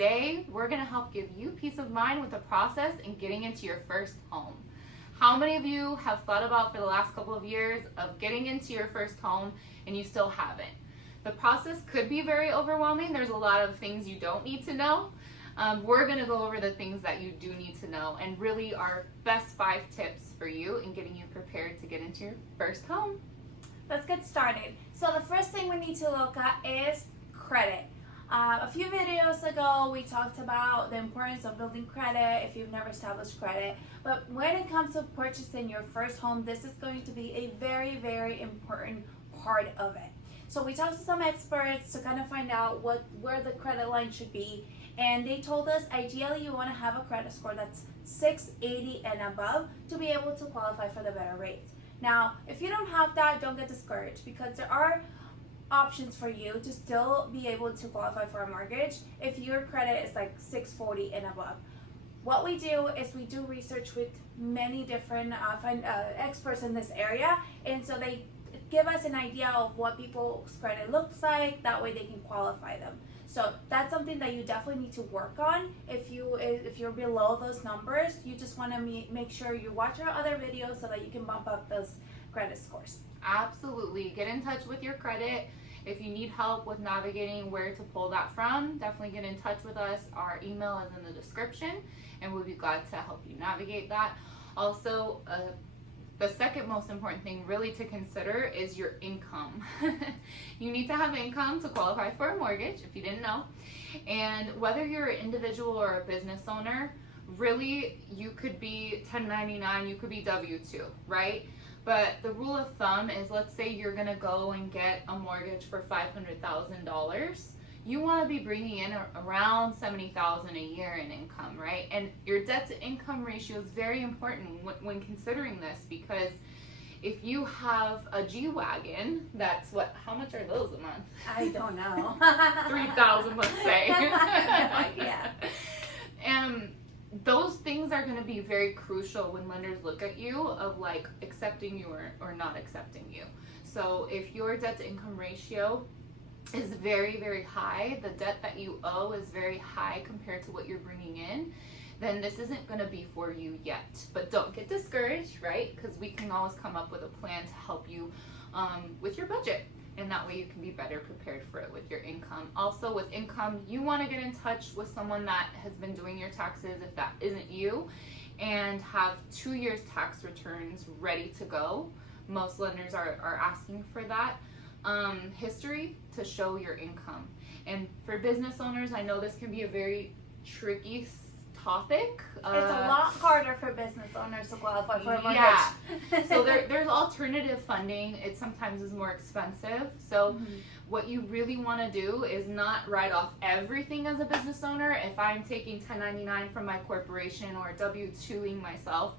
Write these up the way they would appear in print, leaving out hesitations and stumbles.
today we're going to help give you peace of mind with the process in getting into your first home. How many of you have thought about for the last couple of years of getting into your first home and you still haven't? The process could be very overwhelming. There's a lot of things you don't need to know. We're going to go over the things that you do need to know and really our best 5 tips for you in getting you prepared to get into your first home. Let's get started. So the first thing we need to look at is credit. A few videos ago, we talked about the importance of building credit if you've never established credit. But when it comes to purchasing your first home, this is going to be a very, very important part of it. So we talked to some experts to kind of find out where the credit line should be. And they told us ideally you want to have a credit score that's 680 and above to be able to qualify for the better rates. Now, if you don't have that, don't get discouraged because there are options for you to still be able to qualify for a mortgage if your credit is like 640 and above. What we do is we do research with many different experts in this area, and so they give us an idea of what people's credit looks like. That way they can qualify them. So that's something that you definitely need to work on. If you're below those numbers, you just want to make sure you watch our other videos so that you can bump up those credit scores. Absolutely. Get in touch with your credit. If you need help with navigating where to pull that from, definitely get in touch with us. Our email is in the description and we'll be glad to help you navigate that. Also, the second most important thing really to consider is your income. You need to have income to qualify for a mortgage, if you didn't know. And whether you're an individual or a business owner, really you could be 1099, you could be W-2, right? But the rule of thumb is, let's say you're gonna go and get a mortgage for $500,000. You want to be bringing in around $70,000 a year in income, right? And your debt to income ratio is very important when considering this, because if you have a G-Wagon, that's what, how much are those a month? I don't know. 3,000, let's say. Yeah. And those things are going to be very crucial when lenders look at you of like accepting you or not accepting you. So if your debt to income ratio is very, very high, the debt that you owe is very high compared to what you're bringing in, then this isn't going to be for you yet. But don't get discouraged, right? Because we can always come up with a plan to help you with your budget. And that way you can be better prepared for it with your income. Also with income, you want to get in touch with someone that has been doing your taxes if that isn't you, and have 2 years tax returns ready to go. Most lenders are asking for that. History to show your income. And for business owners, I know this can be a very tricky topic. It's a lot harder for business owners to qualify for a mortgage. Yeah. So there's alternative funding. It sometimes is more expensive. So what you really want to do is not write off everything as a business owner. If I'm taking 1099 from my corporation or W-2ing myself,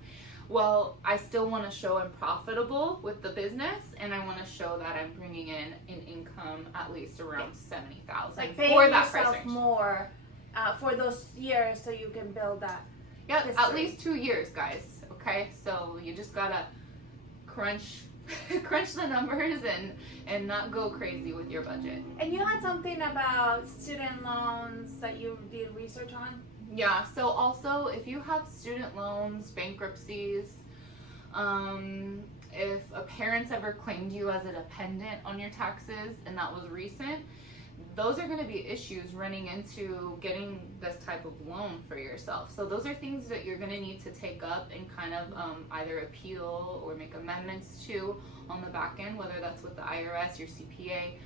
well, I still want to show I'm profitable with the business, and I want to show that I'm bringing in an income at least around $70,000 like paying for that yourself price range. more for those years so you can build that. Yeah, history. at least 2 years, guys. Okay, so you just gotta crunch the numbers and not go crazy with your budget. And you had something about student loans that you did research on? Yeah, so also if you have student loans, bankruptcies, if a parent's ever claimed you as a dependent on your taxes and that was recent, those are going to be issues running into getting this type of loan for yourself. So those are things that you're going to need to take up and kind of either appeal or make amendments to on the back end, whether that's with the IRS, your CPA.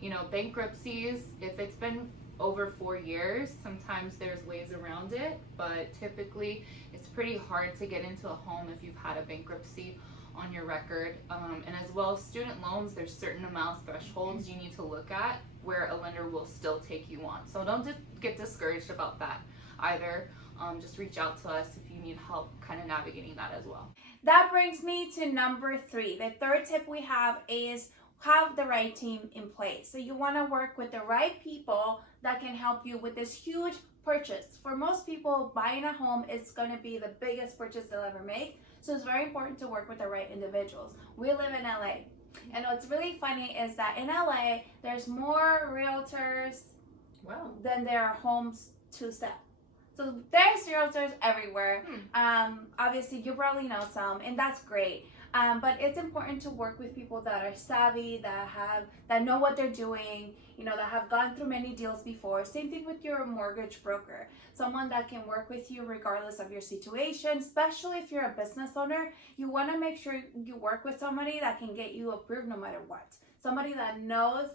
You know, bankruptcies, if it's been over 4 years, sometimes there's ways around it, but typically it's pretty hard to get into a home if you've had a bankruptcy on your record. And as well as student loans, there's certain amounts, thresholds you need to look at where a lender will still take you on. So don't get discouraged about that either. Just reach out to us if you need help kind of navigating that as well. That brings me to number 3. The third tip we have is have the right team in place. So you want to work with the right people that can help you with this huge purchase. For most people, buying a home is going to be the biggest purchase they'll ever make. So it's very important to work with the right individuals. We live in LA. And what's really funny is that in LA, there's more realtors Wow. Then there are homes to sell. So there's realtors everywhere. Obviously, you probably know some, and that's great. But it's important to work with people that are savvy, that know what they're doing, that have gone through many deals before. Same thing with your mortgage broker. Someone that can work with you regardless of your situation, especially if you're a business owner. You want to make sure you work with somebody that can get you approved no matter what. Somebody that knows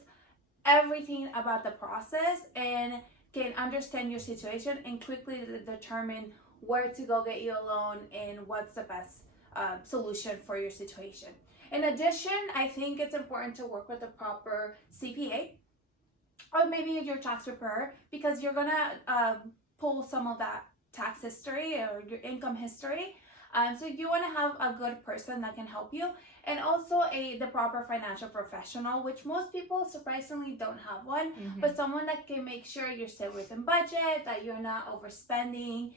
everything about the process and can understand your situation and quickly determine where to go get you a loan and what's the best solution for your situation. In addition, I think it's important to work with a proper CPA or maybe your tax preparer, because you're gonna pull some of that tax history or your income history. So you want to have a good person that can help you, and also the proper financial professional, which most people surprisingly don't have one, but someone that can make sure you're still within budget, that you're not overspending,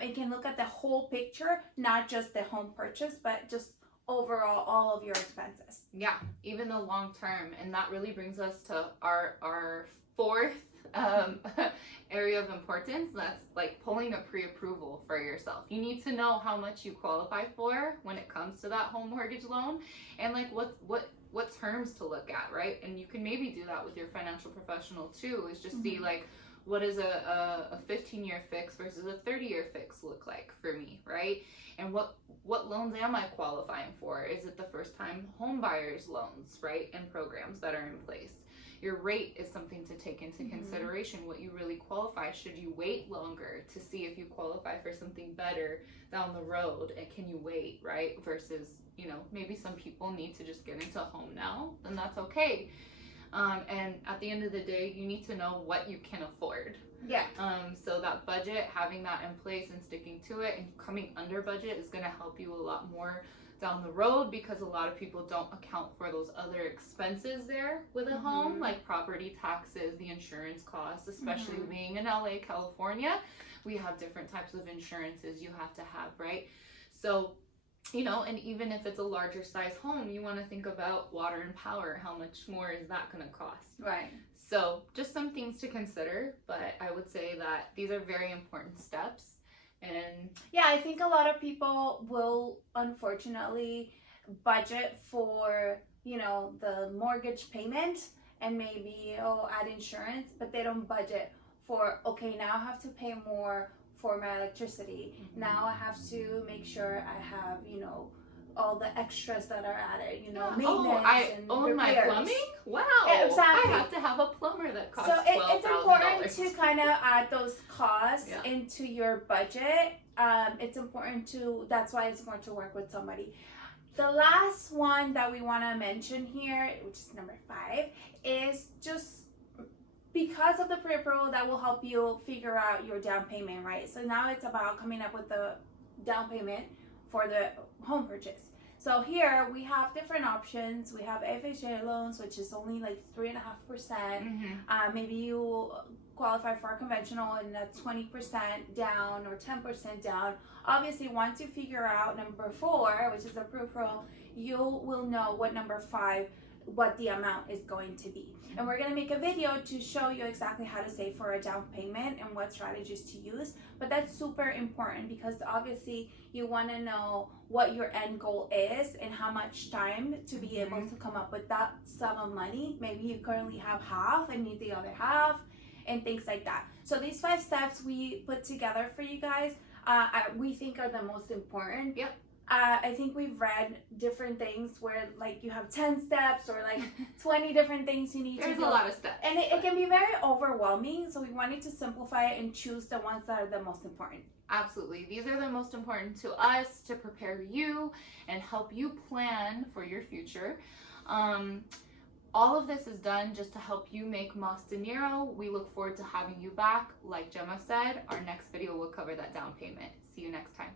and can look at the whole picture, not just the home purchase, but just overall all of your expenses. Yeah, even the long term, and that really brings us to our fourth area of importance. That's like pulling a pre-approval for yourself. You need to know how much you qualify for when it comes to that home mortgage loan, and like what terms to look at, right? And you can maybe do that with your financial professional too, is just see like, what does a 15-year fix versus a 30-year fix look like for me, right? And what loans am I qualifying for? Is it the first time home buyers loans, right? And programs that are in place. Your rate is something to take into consideration, what you really qualify. Should you wait longer to see if you qualify for something better down the road? And can you wait, right? Versus, maybe some people need to just get into a home now, then that's okay. And at the end of the day, you need to know what you can afford. Yeah. So that budget, having that in place and sticking to it and coming under budget is going to help you a lot more down the road, because a lot of people don't account for those other expenses there with a home, like property taxes, the insurance costs, especially being in LA, California. We have different types of insurances you have to have, right? So, and even if it's a larger size home, you want to think about water and power. How much more is that going to cost? Right. So just some things to consider, but I would say that these are very important steps. And yeah, I think a lot of people will unfortunately budget for, the mortgage payment and maybe add insurance, but they don't budget for, okay, now I have to pay more for my electricity. Now I have to make sure I have, all the extras that are added, maintenance. I and own my repairs. plumbing? Wow. Exactly. I have to have a plumber that costs So $12,000. it's important to kind of add those costs into your budget. It's important that's why it's important to work with somebody. The last one that we want to mention here, which is number 5, is just because of the pre-approval that will help you figure out your down payment, right? So now it's about coming up with the down payment for the home purchase. So here we have different options. We have FHA loans, which is only like 3.5%. Maybe you qualify for a conventional and that's 20% down or 10% down. Obviously, once you figure out number 4, which is the pre-approval, you will know what number 5, what the amount is going to be. And we're going to make a video to show you exactly how to save for a down payment and what strategies to use. But that's super important, because obviously you want to know what your end goal is and how much time to be able to come up with that sum of money. Maybe you currently have half and need the other half and things like that. So these 5 steps we put together for you guys, we think are the most important. Yep. I think we've read different things where like you have 10 steps or like 20 different things you need to do. There's a lot of steps. And it can be very overwhelming. So we wanted to simplify it and choose the ones that are the most important. Absolutely. These are the most important to us to prepare you and help you plan for your future. All of this is done just to help you make más dinero. We look forward to having you back. Like Gemma said, our next video will cover that down payment. See you next time.